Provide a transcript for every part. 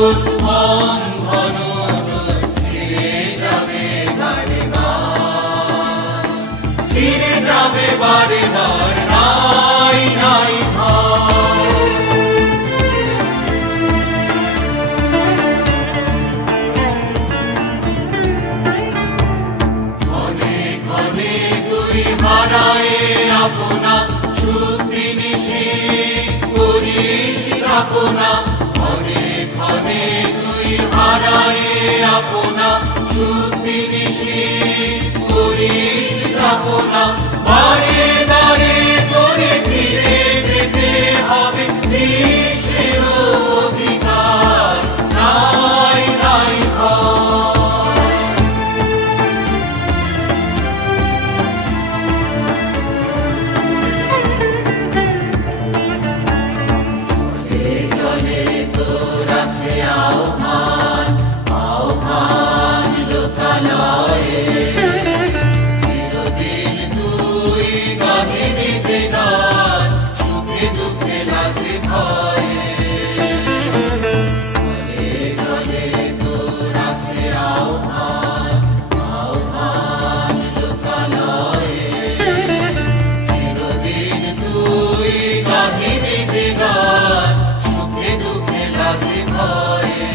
মন ঘন ছিঁড়ে যাবে বারে বার, ছিঁড়ে যাবে বারে বার, নাই নাই ভয়। ঘনে ঘনে তুই হারায় আপনা, সুপ্তি নিশি করিস যাপনা। ঘনে ঘনে তুই হারায় আপনা, সুপ্তি নিশি করিস যাপনা। বারে বারে তোরে ফিরে পেতে হবে বিশ্বের অধিকার, নাই নাই ভয়। চলে চলে তোর আছে আহ্বান, আহ্বান লোকালয়ে। চিরদিন তুই গাহিবি যে গান, সুখে দুঃখে লাজে ভয়ে। চলে চলে তোর আছে আহ্বান, আহ্বান লোকালয়ে। চিরদিন তুই গাহিবি যে গান, সুখে দুঃখে লাজে ভয়ে।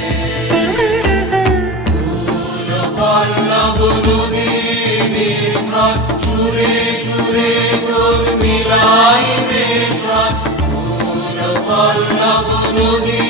ফুল পল্লব নদীর ঝড়, সুরে সুরে তোর মিলাইবে স্বর। ফুল পল্লব নদী